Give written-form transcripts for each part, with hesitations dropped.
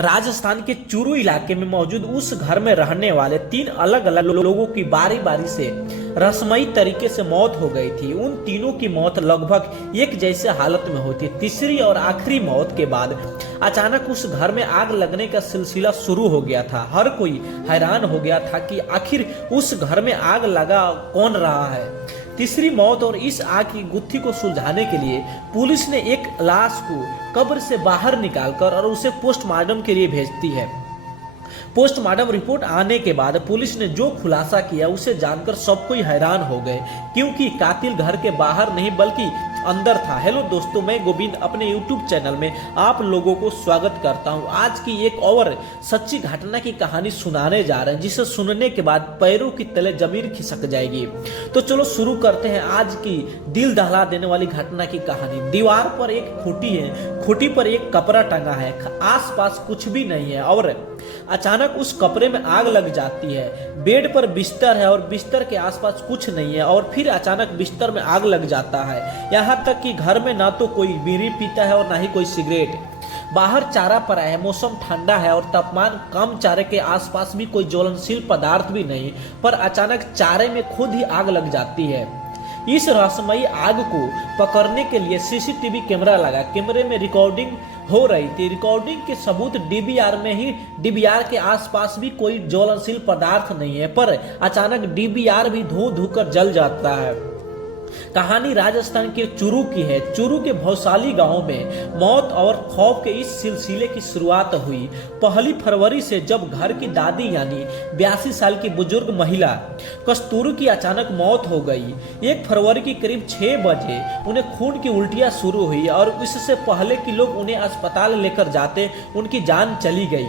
राजस्थान के चूरू इलाके में मौजूद उस घर में रहने वाले 3 अलग अलग लोगों की बारी बारी से रहस्यमयी तरीके से मौत हो गई थी। उन तीनों की मौत लगभग एक जैसे हालत में हुई थी। तीसरी और आखिरी मौत के बाद अचानक उस घर में आग लगने का सिलसिला शुरू हो गया था। हर कोई हैरान हो गया था कि आखिर उस घर में आग लगा कौन रहा है। तीसरी मौत और इस आग की गुत्थी को सुलझाने के लिए पुलिस ने एक लाश को कब्र से बाहर निकालकर और उसे पोस्टमार्टम के लिए भेजती है। पोस्टमार्टम रिपोर्ट आने के बाद पुलिस ने जो खुलासा किया उसे जानकर सब कोई हैरान हो गए, क्योंकि कातिल घर के बाहर नहीं बल्कि अंदर था। हेलो दोस्तों, मैं गोविंद अपने YouTube चैनल में आप लोगों को स्वागत करता हूं। आज की एक और सच्ची घटना की कहानी सुनाने जा रहे हैं, जिसे सुनने के बाद पैरों की तले जमीन खिसक जाएगी। तो चलो शुरू करते हैं आज की दिल दहला देने वाली घटना की कहानी। दीवार पर एक खूंटी है, खूंटी पर एक कपड़ा टंगा है, आसपास कुछ भी नहीं है और अचानक उस कपड़े में आग लग जाती है। बेड पर बिस्तर है और बिस्तर के आसपास कुछ नहीं है और फिर अचानक बिस्तर में आग लग जाता है। यहाँ तक कि घर में ना तो कोई बीड़ी पीता है और ना ही कोई सिगरेट। बाहर चारा पड़ा है, मौसम ठंडा है और तापमान कम। चारे के आसपास भी कोई ज्वलनशील पदार्थ भी नहीं, पर अचानक चारे में खुद ही आग लग जाती है। इस रहस्यमयी आग को पकड़ने के लिए सीसीटीवी कैमरा लगा। कैमरे में रिकॉर्डिंग हो रही थी। रिकॉर्डिंग के सबूत डीवीआर में ही डीवीआर के आसपास भी कोई ज्वलनशील पदार्थ नहीं है, पर अचानक डीवीआर भी धू धू कर जल जाता है। कहानी राजस्थान के चूरू की है। चूरू के भौसाली गांव में मौत और खौफ के इस सिलसिले की शुरुआत हुई 1 फरवरी से, जब घर की दादी यानी 82 साल की बुजुर्ग महिला कस्तूरी की अचानक मौत हो गई। 1 फरवरी की करीब 6 बजे उन्हें खून की उल्टियां शुरू हुई और इससे पहले कि लोग उन्हें अस्पताल लेकर जाते उनकी जान चली गई।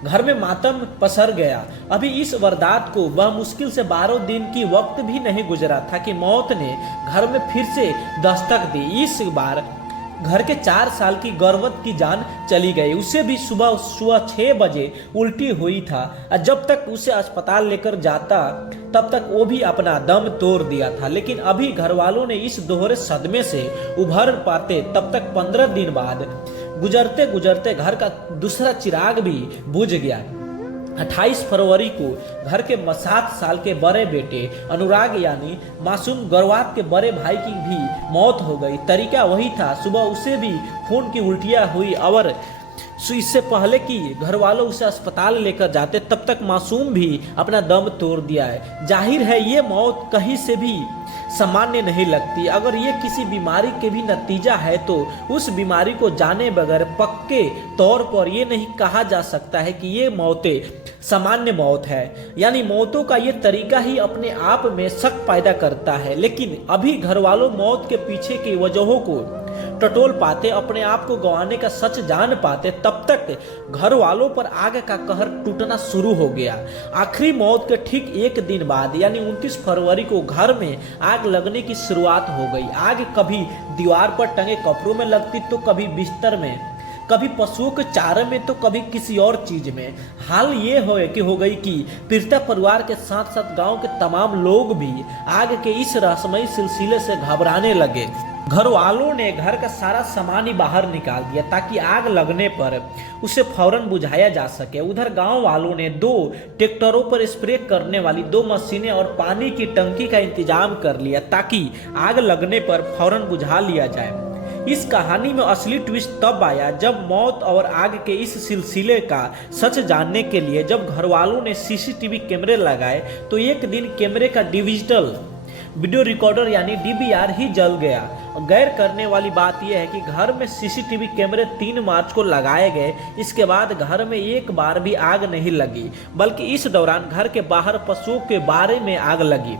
घर में मातम पसर गया। अभी इस वारदात को मुश्किल से 12 दिन की वक्त भी नहीं गुजरा था कि मौत ने घर में फिर से दस्तक दी। इस बार घर के 4 साल की गर्भवती की जान चली गई। उसे भी सुबह 6 बजे उल्टी हुई था। जब तक उसे अस्पताल लेकर जाता तब तक वो भी अपना दम तोड़ दिया था। लेकिन अभी घर वालों ने इस दोहरे सदमे से उभर पाते तब तक 15 दिन बाद गुजरते गुजरते घर का दूसरा चिराग भी बुझ गया। 28 फरवरी को घर के 7 साल के बड़े बेटे अनुराग यानी मासूम गर्भवती के बड़े भाई की भी मौत हो गई। तरीका वही था, सुबह उसे भी खून की उल्टियां हुई और इससे पहले कि घर वालों उसे अस्पताल लेकर जाते तब तक मासूम भी अपना दम तोड़ दिया है। जाहिर है ये मौत कहीं से भी सामान्य नहीं लगती। अगर ये किसी बीमारी के भी नतीजा है तो उस बीमारी को जाने बगैर पक्के तौर पर ये नहीं कहा जा सकता है कि ये मौतें सामान्य मौत है। यानी मौतों का ये तरीका ही अपने आप में शक पैदा करता है। लेकिन अभी घर वालों मौत के पीछे की वजहों को टटोल पाते, अपने आप को गंवाने का सच जान पाते, तब तक घर वालों पर आग का कहर टूटना शुरू हो गया। आखिरी मौत के ठीक 1 दिन बाद यानी 29 फरवरी को घर में आग लगने की शुरुआत हो गई। आग कभी दीवार पर टंगे कपड़ों में लगती तो कभी बिस्तर में, कभी पशुओं के चारे में तो कभी किसी और चीज में। हाल ये हो गई कि पीड़िता परिवार के साथ साथ गांव के तमाम लोग भी आग के इस रहस्यमयी सिलसिले से घबराने लगे। घर वालों ने घर का सारा सामान ही बाहर निकाल दिया ताकि आग लगने पर उसे फौरन बुझाया जा सके। उधर गांव वालों ने 2 ट्रैक्टरों पर स्प्रे करने वाली 2 मशीनें और पानी की टंकी का इंतजाम कर लिया ताकि आग लगने पर फौरन बुझा लिया जाए। इस कहानी में असली ट्विस्ट तब आया जब मौत और आग के इस सिलसिले का सच जानने के लिए जब घर वालों ने सीसीटीवी कैमरे लगाए तो एक दिन कैमरे का डिजिटल वीडियो रिकॉर्डर यानी डीवीआर ही जल गया। गैर करने वाली बात यह है कि घर में सीसीटीवी कैमरे 3 मार्च को लगाए गए। इसके बाद घर में एक बार भी आग नहीं लगी, बल्कि इस दौरान घर के बाहर पशुओं के बारे में आग लगी।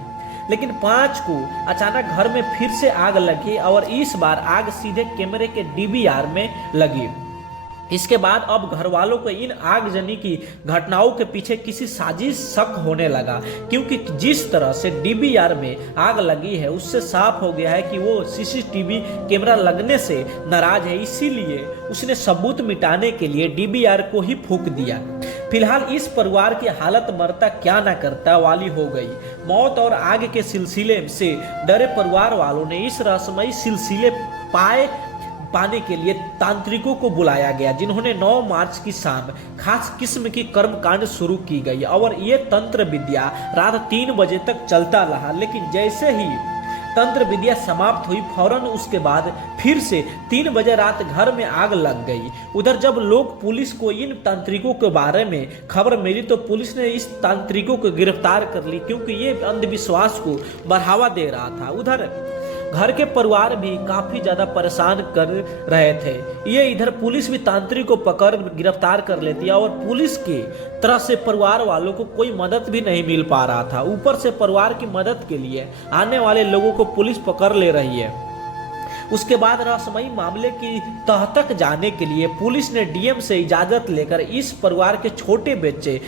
लेकिन 5 को अचानक घर में फिर से आग लगी और इस बार आग सीधे कैमरे के डीवीआर में लगी। इसके बाद अब घर वालों को इन आगजनी की घटनाओं के पीछे किसी साजिश शक होने लगा, क्योंकि जिस तरह से डीवीआर में आग लगी है उससे साफ हो गया है कि वो सीसीटीवी कैमरा लगने से नाराज है। इसीलिए उसने सबूत मिटाने के लिए डीवीआर को ही फूंक दिया। फिलहाल इस परिवार की हालत मरता क्या ना करता वाली हो गई। मौत और आग के सिलसिले से डरे परिवार वालों ने इस रहस्यमयी सिलसिले पाए पाने के लिए तांत्रिकों को बुलाया गया, जिन्होंने 9 मार्च की शाम खास किस्म की कर्मकांड शुरू की गई और ये तंत्र विद्या रात 3 बजे तक चलता रहा। लेकिन जैसे ही तंत्र विद्या समाप्त हुई, फौरन उसके बाद फिर से 3 बजे रात घर में आग लग गई। उधर जब लोग पुलिस को इन तांत्रिकों के बारे में खबर मिली तो पुलिस ने इस तांत्रिकों को गिरफ्तार कर ली, क्योंकि ये अंधविश्वास को बढ़ावा दे रहा था। उधर घर के परिवार भी काफी ज्यादा परेशान कर रहे थे। ये इधर पुलिस भी तांत्रिक को पकड़ गिरफ्तार कर लेती है और पुलिस की तरफ से परिवार वालों को कोई मदद भी नहीं मिल पा रहा था। ऊपर से परिवार की मदद के लिए आने वाले लोगों को पुलिस पकड़ ले रही है। उसके बाद रहस्यमयी मामले की तह तक जाने के लिए पुलिस ने डीएम से इजाजत लेकर इस परिवार के छोटे बच्चे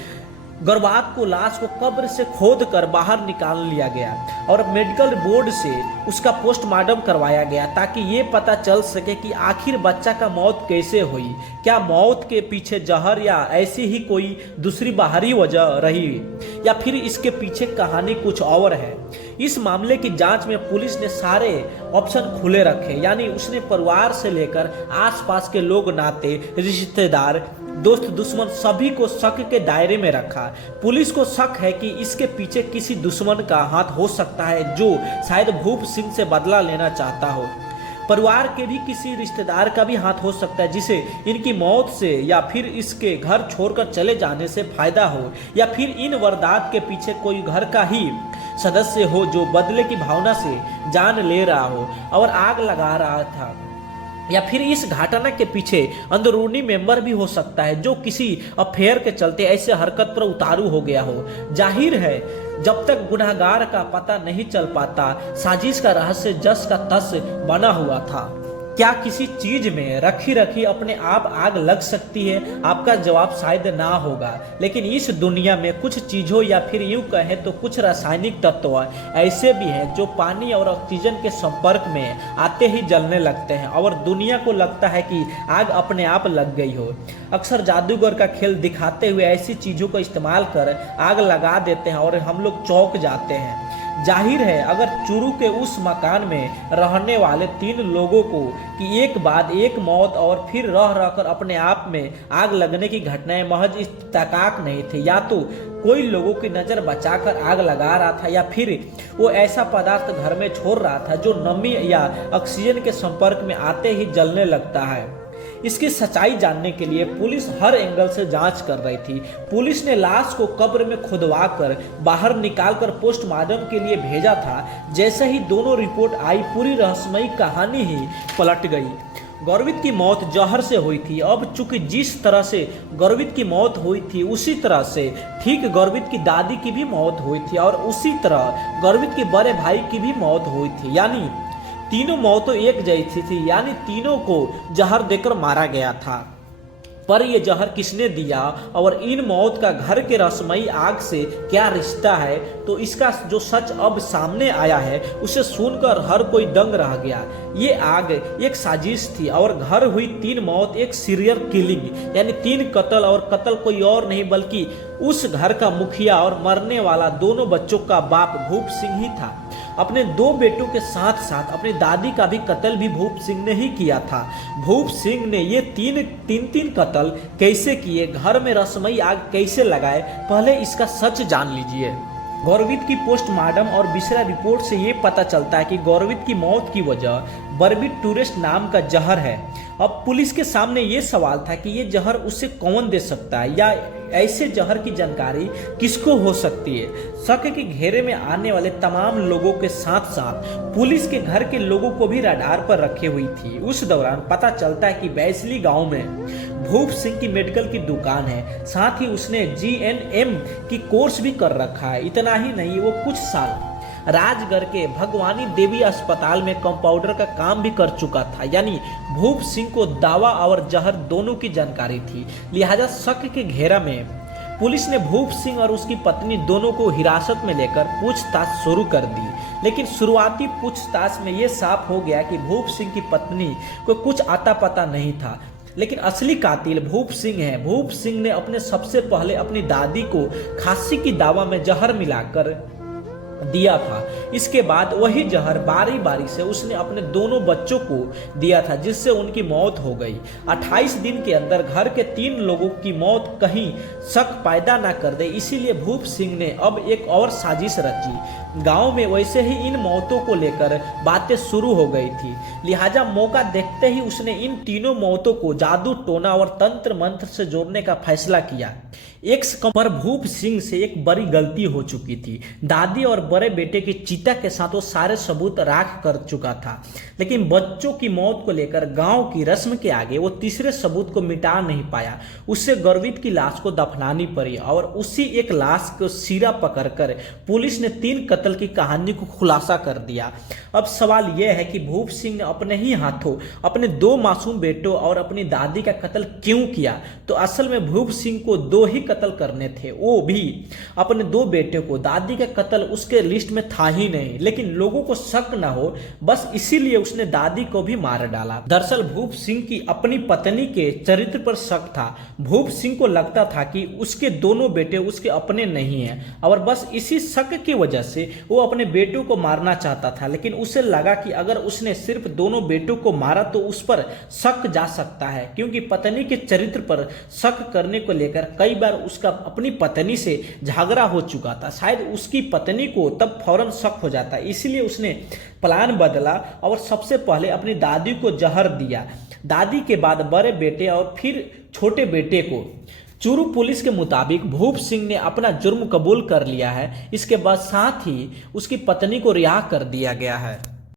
गर्भपात को लाश को कब्र से खोद कर बाहर निकाल लिया गया और मेडिकल बोर्ड से उसका पोस्टमार्टम करवाया गया, ताकि ये पता चल सके कि आखिर बच्चा का मौत कैसे हुई। क्या मौत के पीछे जहर या ऐसी ही कोई दूसरी बाहरी वजह रही, या फिर इसके पीछे कहानी कुछ और है। इस मामले की जांच में पुलिस ने सारे ऑप्शन खुले रखे, यानी उसने परिवार से लेकर आसपास के लोग, नाते रिश्तेदार, दोस्त, दुश्मन सभी को शक के दायरे में रखा। पुलिस को शक है कि इसके पीछे किसी दुश्मन का हाथ हो सकता है, जो शायद भूप सिंह से बदला लेना चाहता हो। परिवार के भी किसी रिश्तेदार का भी हाथ हो सकता है, जिसे इनकी मौत से या फिर इसके घर छोड़कर चले जाने से फायदा हो, या फिर इन वारदात के पीछे कोई घर का ही सदस्य हो जो बदले की भावना से जान ले रहा हो और आग लगा रहा था, या फिर इस घटना के पीछे अंदरूनी मेंबर भी हो सकता है जो किसी अफेयर के चलते ऐसे हरकत पर उतारू हो गया हो। जाहिर है जब तक गुनहगार का पता नहीं चल पाता, साजिश का रहस्य जस का तस बना हुआ था। क्या किसी चीज में रखी रखी अपने आप आग लग सकती है? आपका जवाब शायद ना होगा, लेकिन इस दुनिया में कुछ चीजों या फिर यूं कहें तो कुछ रासायनिक तत्व ऐसे भी हैं जो पानी और ऑक्सीजन के संपर्क में आते ही जलने लगते हैं और दुनिया को लगता है कि आग अपने आप लग गई हो। अक्सर जादूगर का खेल दिखाते हुए ऐसी चीजों का इस्तेमाल कर आग लगा देते हैं और हम लोग चौंक जाते हैं। जाहिर है अगर चूरू के उस मकान में रहने वाले 3 लोगों को कि एक बाद एक मौत और फिर रह रहकर अपने आप में आग लगने की घटनाएं महज इत्तेफाक नहीं थे, या तो कोई लोगों की नज़र बचाकर आग लगा रहा था या फिर वो ऐसा पदार्थ घर में छोड़ रहा था जो नमी या ऑक्सीजन के संपर्क में आते ही जलने लगता है। इसकी सच्चाई जानने के लिए पुलिस हर एंगल से जांच कर रही थी। पुलिस ने लाश को कब्र में खुदवाकर बाहर निकालकर पोस्टमार्टम के लिए भेजा था। जैसे ही दोनों रिपोर्ट आई, पूरी रहस्यमयी कहानी ही पलट गई। गौरवित की मौत जहर से हुई थी। अब चूंकि जिस तरह से गौरवित की मौत हुई थी उसी तरह से ठीक गौरवित की दादी की भी मौत हुई थी और उसी तरह गौरवित के बड़े भाई की भी मौत हुई थी। यानी तीनों मौतें एक जैसी थी, यानी तीनों को जहर देकर मारा गया था। पर यह जहर किसने दिया और इन मौत का घर के रहस्यमयी आग से क्या रिश्ता है, तो इसका जो सच अब सामने आया है उसे सुनकर हर कोई दंग रह गया। ये आग एक साजिश थी और घर हुई 3 मौत एक सीरियल किलिंग, यानी 3 कत्ल, और कत्ल कोई और नहीं बल्कि उस घर का मुखिया और मरने वाला दोनों बच्चों का बाप भूप सिंह ही था। अपने 2 बेटों के साथ साथ अपनी दादी का भी कत्ल भी भूप सिंह ने ही किया था। भूप सिंह ने ये तीन कत्ल कैसे किए, घर में रहस्यमयी आग कैसे लगाए, पहले इसका सच जान लीजिए। गौरवित की पोस्टमार्टम और विसरा रिपोर्ट से ये पता चलता है कि गौरवित की मौत की वजह बर्बिटूरेट नाम का जहर है। अब पुलिस के सामने ये सवाल था कि ये जहर उसे कौन दे सकता है, या ऐसे जहर की जानकारी किसको हो सकती है। शक के घेरे में आने वाले तमाम लोगों के साथ साथ पुलिस के घर के लोगों को भी रडार पर रखे हुई थी। उस दौरान पता चलता है कि बैसली गांव में भूप सिंह की मेडिकल की दुकान है, साथ ही उसने GNM की कोर्स भी कर रखा है। इतना ही नहीं, वो कुछ साल राजगढ़ के भगवानी देवी अस्पताल में कंपाउंडर का काम भी कर चुका था। यानी भूप सिंह को दवा और जहर दोनों की जानकारी थी। लिहाजा शक के घेरा में पुलिस ने भूप सिंह और उसकी पत्नी दोनों को हिरासत में लेकर पूछताछ शुरू कर दी। लेकिन शुरुआती पूछताछ में यह साफ हो गया कि भूप सिंह की पत्नी को कुछ आता पता नहीं था, लेकिन असली कातिल भूप सिंह है। भूप सिंह ने सबसे पहले अपनी दादी को खांसी की दवा में जहर मिलाकर दिया था। इसके बाद वही जहर बारी बारी से उसने अपने दोनों बच्चों को दिया था, जिससे उनकी मौत हो गई। 28 दिन के अंदर घर के 3 लोगों की मौत कहीं शक पैदा ना कर दे, इसीलिए भूप सिंह ने अब एक और साजिश रची। गांव में वैसे ही इन मौतों को लेकर बातें शुरू हो गई थी, लिहाजा मौका देखते ही उसने इन तीनों मौतों को जादू टोना और तंत्र मंत्र से जोड़ने का फैसला किया। पर भूप सिंह से एक बड़ी गलती हो चुकी थी। दादी और बड़े बेटे की चिता के साथ वो सारे सबूत राख कर चुका था, लेकिन बच्चों की मौत को लेकर गांव की रस्म के आगे वो तीसरे सबूत को मिटा नहीं पाया। उससे गर्वित की लाश को दफनानी पड़ी और उसी एक लाश को सिरा पकड़कर पुलिस ने 3 कत्ल की कहानी को खुलासा कर दिया। अब सवाल यह है कि भूप सिंह ने अपने ही हाथों अपने 2 मासूम बेटों और अपनी दादी का कत्ल क्यों किया? तो असल में भूप सिंह को 2 ही कत्ल करने थे, वो भी अपने 2 बेटों को। दादी का कत्ल उसके लिस्ट में था ही नहीं, लेकिन लोगों को शक न हो बस इसीलिए उसने दादी को भी मार डाला। दरअसल भूप सिंह की अपनी पत्नी के चरित्र पर शक था। भूप सिंह को लगता था कि उसके दोनों बेटे उसके अपने नहीं हैं और बस इसी शक की वजह से वो अपने बेटों को मारना चाहता था। लेकिन उसे लगा कि अगर उसने सिर्फ दोनों बेटों को मारा तो उस पर शक जा सकता है, क्योंकि पत्नी के चरित्र पर शक करने को लेकर कई बार उसका अपनी पत्नी से झगड़ा हो चुका था। शायद उसकी पत्नी को तब फौरन शक हो जाता, इसीलिए उसने प्लान बदला और सबसे पहले अपनी दादी को जहर दिया। दादी के बाद बड़े बेटे और फिर छोटे बेटे को। चूरू पुलिस के मुताबिक भूप सिंह ने अपना जुर्म कबूल कर लिया है। इसके बाद साथ ही उसकी पत्नी को रिहा कर दिया गया है।